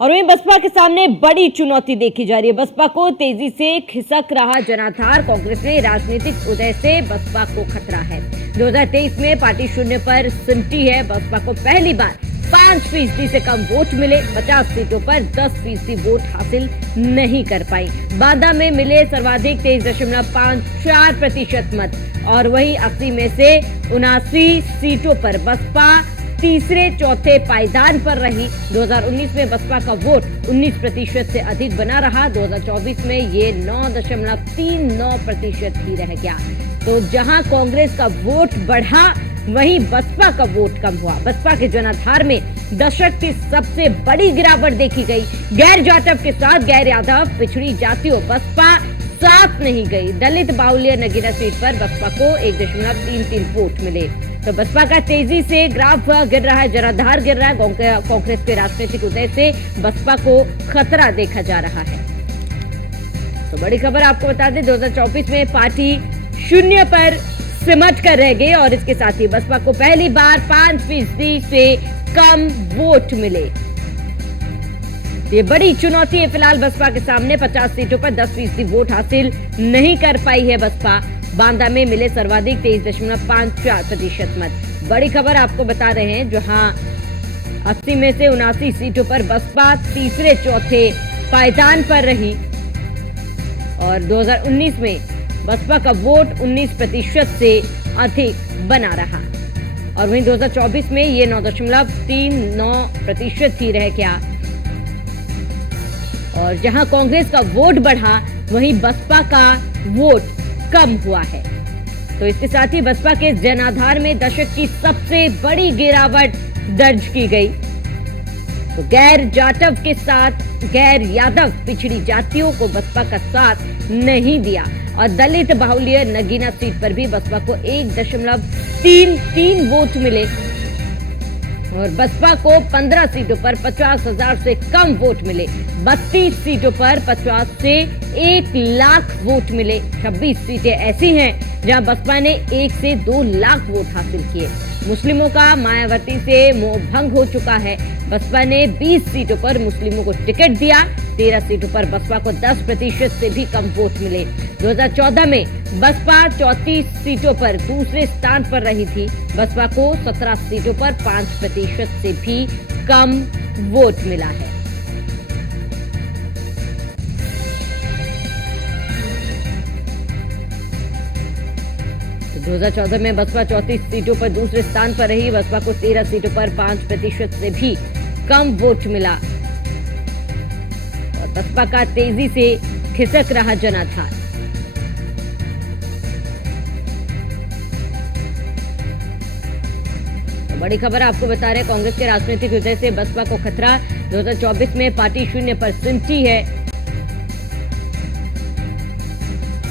और वहीं बसपा के सामने बड़ी चुनौती देखी जा रही है। बसपा को तेजी से खिसक रहा जनाधार। कांग्रेस में राजनीतिक उदय से बसपा को खतरा है। 2023 में पार्टी शून्य पर सिमटी है। बसपा को पहली बार 5% से कम वोट मिले। 50 सीटों पर 10% वोट हासिल नहीं कर पाई। बांदा में मिले सर्वाधिक 23.54% मत और वहीं 80 में से 79 सीटों पर बसपा तीसरे चौथे पायदान पर रही। 2019 में बसपा का वोट 19% से अधिक बना रहा। 2024 में ये 9.39% ही रह गया। तो जहां कांग्रेस का वोट बढ़ा, वहीं बसपा का वोट कम हुआ। बसपा के जनाधार में दशक की सबसे बड़ी गिरावट देखी गई। गैर जाटव के साथ गैर यादव, पिछड़ी जातियों बसपा साथ नहीं गई। दलित बाहुल्य नगीना सीट पर बसपा को 1.33 वोट मिले। तो बसपा का तेजी से ग्राफ गिर रहा है, जनाधार गिर रहा है। कांग्रेस के राजनीतिक उदय से बसपा को खतरा देखा जा रहा है। तो बड़ी खबर आपको बता दें, 2024 में पार्टी शून्य पर सिमट कर रह गई और इसके साथ ही बसपा को पहली बार 5% से कम वोट मिले। ये बड़ी चुनौती है फिलहाल बसपा के सामने। 50 सीटों पर 10% वोट हासिल नहीं कर पाई है बसपा। बांदा में मिले सर्वाधिक 23.54% मत। बड़ी खबर आपको बता रहे हैं, जहां 80 में से 79 सीटों पर बसपा तीसरे चौथे पायदान पर रही और 2019 में बसपा का वोट 19% से अधिक बना रहा और वहीं 2024 में ये 9.39% ही रह गया। और जहां कांग्रेस का वोट बढ़ा, वहीं बसपा का वोट कम हुआ है। तो इसके साथ ही बसपा के जनाधार में दशक की सबसे बड़ी गिरावट दर्ज की गई। तो गैर जाटव के साथ गैर यादव, पिछड़ी जातियों को बसपा का साथ नहीं दिया और दलित बाहुल्य नगीना सीट पर भी बसपा को 1.33 वोट मिले और बसपा को 15 सीटों पर 50,000 से कम वोट मिले। 32 सीटों पर 50 से 1 लाख वोट मिले। 26 सीटें ऐसी हैं जहां बसपा ने 1 से 2 लाख वोट हासिल किए। मुस्लिमों का मायावती से मोह भंग हो चुका है। बसपा ने 20 सीटों पर मुस्लिमों को टिकट दिया। 13 सीटों पर बसपा को 10% से भी कम वोट मिले। 2014 में बसपा 34 सीटों पर दूसरे स्थान पर रही थी। बसपा को 17 सीटों पर 5% से भी कम वोट मिला है। 2014 में बसपा 34 सीटों पर दूसरे स्थान पर रही। बसपा को 13 सीटों पर 5% से भी कम वोट मिला और बसपा का तेजी से खिसक रहा जनाधार। तो बड़ी खबर आपको बता रहे हैं, कांग्रेस के राजनीतिक उदय से बसपा को खतरा। 2024 में पार्टी शून्य पर सिमटी है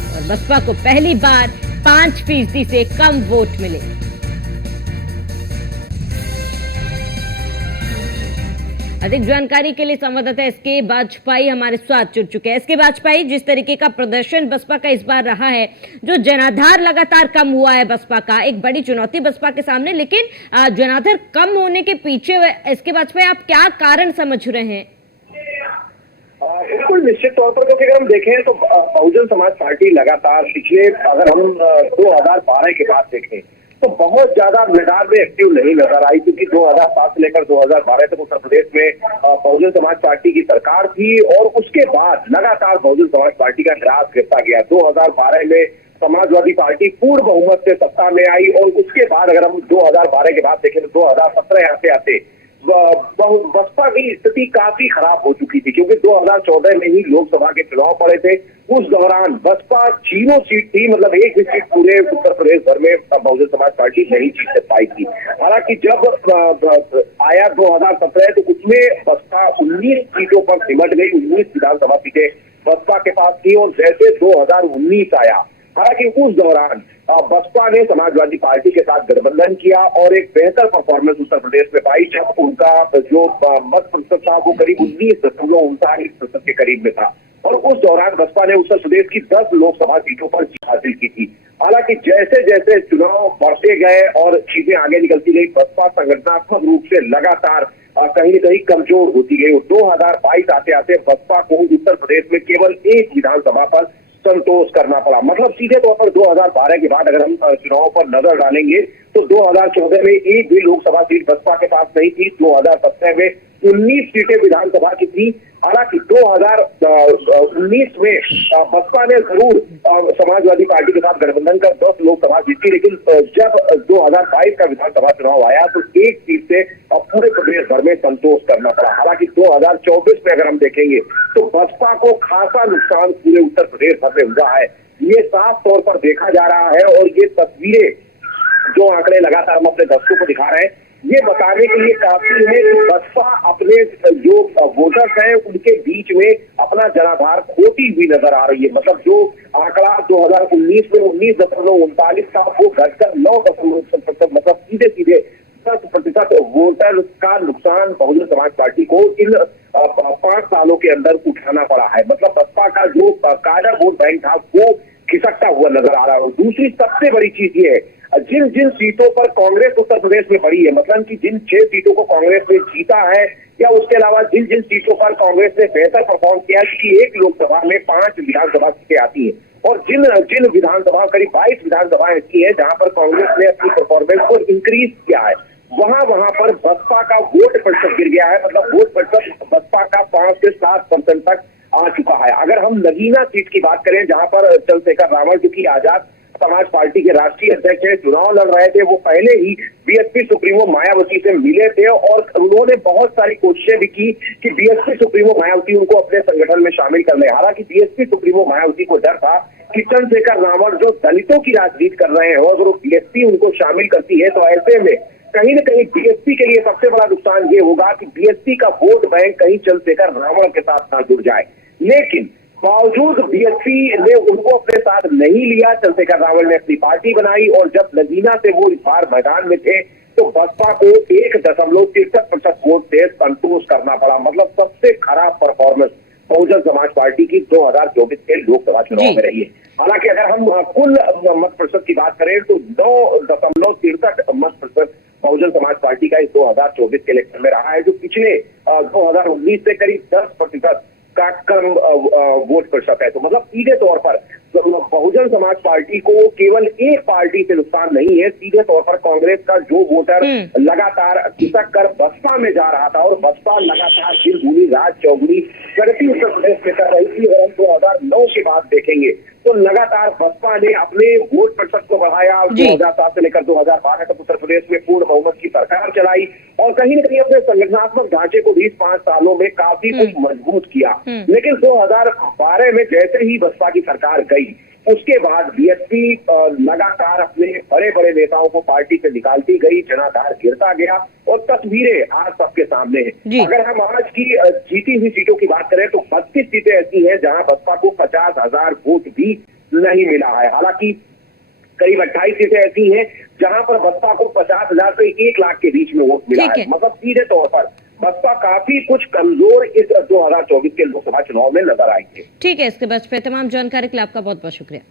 और बसपा को पहली बार 5% से कम वोट मिले। अधिक जानकारी के लिए संवाददाता एसके वाजपेयी हमारे साथ जुड़ चुके हैं। एसके वाजपेयी, जिस तरीके का प्रदर्शन बसपा का इस बार रहा है, जो जनाधार लगातार कम हुआ है बसपा का, एक बड़ी चुनौती बसपा के सामने, लेकिन जनाधार कम होने के पीछे एसके वाजपेयी आप क्या कारण समझ रहे हैं? बिल्कुल निश्चित तौर पर, क्योंकि अगर हम देखें तो बहुजन समाज पार्टी लगातार पिछले, अगर हम 2012 के बाद देखें तो बहुत ज्यादा मैदान में एक्टिव नहीं नजर आई, क्योंकि 2007 से लेकर 2012 तक उत्तर प्रदेश में बहुजन समाज पार्टी की सरकार थी और उसके बाद लगातार बहुजन समाज पार्टी का ग्राफ गिरता गया। 2012 में समाजवादी पार्टी पूर्ण बहुमत से सत्ता में आई और उसके बाद अगर हम 2012 के बाद देखें तो 2017 आते आते बसपा की स्थिति काफी खराब हो चुकी थी, क्योंकि 2014 में ही लोकसभा के चुनाव पड़े थे। उस दौरान बसपा 0 सीट थी, मतलब एक भी सीट पूरे उत्तर प्रदेश भर में बहुजन समाज पार्टी नहीं जीत पाई थी। हालांकि जब आया 2017 तो उसमें बसपा 19 सीटों पर सिमट गई। 19 विधानसभा सीटें बसपा के पास थी और जैसे 2019 आया, हालांकि उस दौरान बसपा ने समाजवादी पार्टी के साथ गठबंधन किया और एक बेहतर परफॉर्मेंस उत्तर प्रदेश में पाई, जब उनका जो मत प्रतिशत था वो करीब 19.39% के करीब में था। और उस दौरान बसपा ने उत्तर प्रदेश की 10 लोकसभा सीटों पर जीत हासिल की थी। हालांकि जैसे जैसे चुनाव बढ़ते गए और चीजें आगे निकलती गई, बसपा संगठनात्मक रूप से लगातार कहीं न कहीं कमजोर होती गई। 2022 आते आते बसपा को उत्तर प्रदेश में केवल एक विधानसभा पर संतोष करना पड़ा। मतलब सीधे तौर पर 2012 के बाद अगर हम चुनाव पर नजर डालेंगे तो 2014 में एक भी लोकसभा सीट बसपा के पास नहीं थी। 2017 में 19 सीटें विधानसभा की थी। हालांकि 2019 में बसपा ने जरूर समाजवादी पार्टी के साथ गठबंधन कर 10 लोकसभा जीती, लेकिन जब 2022 का विधानसभा चुनाव आया तो एक सीट से पूरे प्रदेश भर में संतोष करना पड़ा। हालांकि 2024 में अगर हम देखेंगे तो बसपा को खासा नुकसान पूरे उत्तर प्रदेश भर में हुआ है। ये साफ तौर पर देखा जा रहा है और ये तस्वीरें जो आंकड़े लगातार हम अपने दर्शकों को दिखा रहे हैं, ये बताने के लिए काफी है कि बसपा अपने जो वोटर्स हैं उनके बीच में अपना जनाधार खोती हुई नजर आ रही है। मतलब जो आंकड़ा 2019 में 19.39 था वो घटकर 9.7%, मतलब सीधे सीधे 10% वोटर का नुकसान बहुजन समाज पार्टी को इन 5 सालों के अंदर उठाना पड़ा है। मतलब बसपा का जो काडर वोट बैंक था वो खिसकता हुआ नजर आ रहा है। दूसरी सबसे बड़ी चीज ये है, जिन जिन सीटों पर कांग्रेस उत्तर प्रदेश में बढ़ी है, मतलब कि जिन 6 सीटों को कांग्रेस ने जीता है या उसके अलावा जिन जिन सीटों पर कांग्रेस ने बेहतर परफॉर्म किया है, क्योंकि एक लोकसभा में 5 विधानसभा सीटें आती है और जिन जिन विधानसभा करीब 22 विधानसभाएं ऐसी है जहां पर कांग्रेस ने अपनी परफॉर्मेंस को इंक्रीज किया है, वहां पर बसपा का वोट प्रतिशत गिर गया है। मतलब वोट प्रतिशत बसपा का 5 से 7% तक आ चुका है। अगर हम नगीना सीट की बात करें जहां पर चंद्रशेखर रावल जो कि आजाद समाज पार्टी के राष्ट्रीय अध्यक्ष है, चुनाव लड़ रहे थे, वो पहले ही बीएसपी सुप्रीमो मायावती से मिले थे और उन्होंने बहुत सारी कोशिशें भी की कि बीएसपी सुप्रीमो मायावती उनको अपने संगठन में शामिल कर ले। हालांकि बीएसपी सुप्रीमो मायावती को डर था कि चंद्रशेखर रावल जो दलितों की राजनीति कर रहे हैं और अगर बीएसपी उनको शामिल करती है तो ऐसे में कहीं न कहीं बीएसपी के लिए सबसे बड़ा नुकसान ये होगा कि बीएसपी का वोट बैंक कहीं चंद्रशेखर रावल के साथ ना जुड़ जाए। लेकिन बावजूद बीएसपी ने उनको अपने साथ नहीं लिया, चंद्रशेखर रावल ने अपनी पार्टी बनाई और जब नगीना से वो इस बार मैदान में थे तो बसपा को 1.63% वोट से संतोष करना पड़ा। मतलब सबसे खराब परफॉर्मेंस बहुजन समाज पार्टी की 2024 के लोकसभा चुनाव में रही है। हालांकि अगर हम कुल मत प्रतिशत की बात करें तो 9.63 मत प्रतिशत बहुजन समाज पार्टी का इस 2024 के इलेक्शन में रहा है, जो पिछले 2019 से करीब 10% का कम वोट प्रतिशत है। तो मतलब सीधे तौर पर बहुजन समाज पार्टी को केवल एक पार्टी से नुकसान नहीं है, सीधे तौर पर कांग्रेस का जो वोटर लगातार खिसक कर बसपा में जा रहा था और बसपा लगातार दिलगुनी राज चौगुनी प्रगति उत्तर प्रदेश में कर रही थी। अगर हम 2009 के बाद देखेंगे तो लगातार बसपा ने अपने वोट प्रतिशत को बढ़ाया। 2007 से लेकर 2012 तक उत्तर प्रदेश में पूर्ण बहुमत की सरकार चलाई और कहीं न कहीं अपने संगठनात्मक ढांचे को भी 5 सालों में काफी कुछ मजबूत किया। लेकिन 2012 में जैसे ही बसपा की सरकार गई उसके बाद बीएसपी लगातार अपने बड़े बड़े नेताओं को पार्टी से निकालती गई, जनाधार गिरता गया और तस्वीरें आज सबके सामने हैं। अगर हम आज की जीती हुई सीटों की बात करें तो 32 सीटें ऐसी हैं जहां बसपा को 50,000 वोट भी नहीं मिला है। हालांकि करीब 28 सीटें ऐसी हैं जहां पर बसपा को 50,000 से 1 लाख के बीच में वोट मिला है। मतलब सीधे तौर पर बसपा काफी कुछ कमजोर इस 2024 के लोकसभा चुनाव में नजर आई है। ठीक है, इसके बाद फिर तमाम जानकारी के लिए आपका बहुत बहुत शुक्रिया।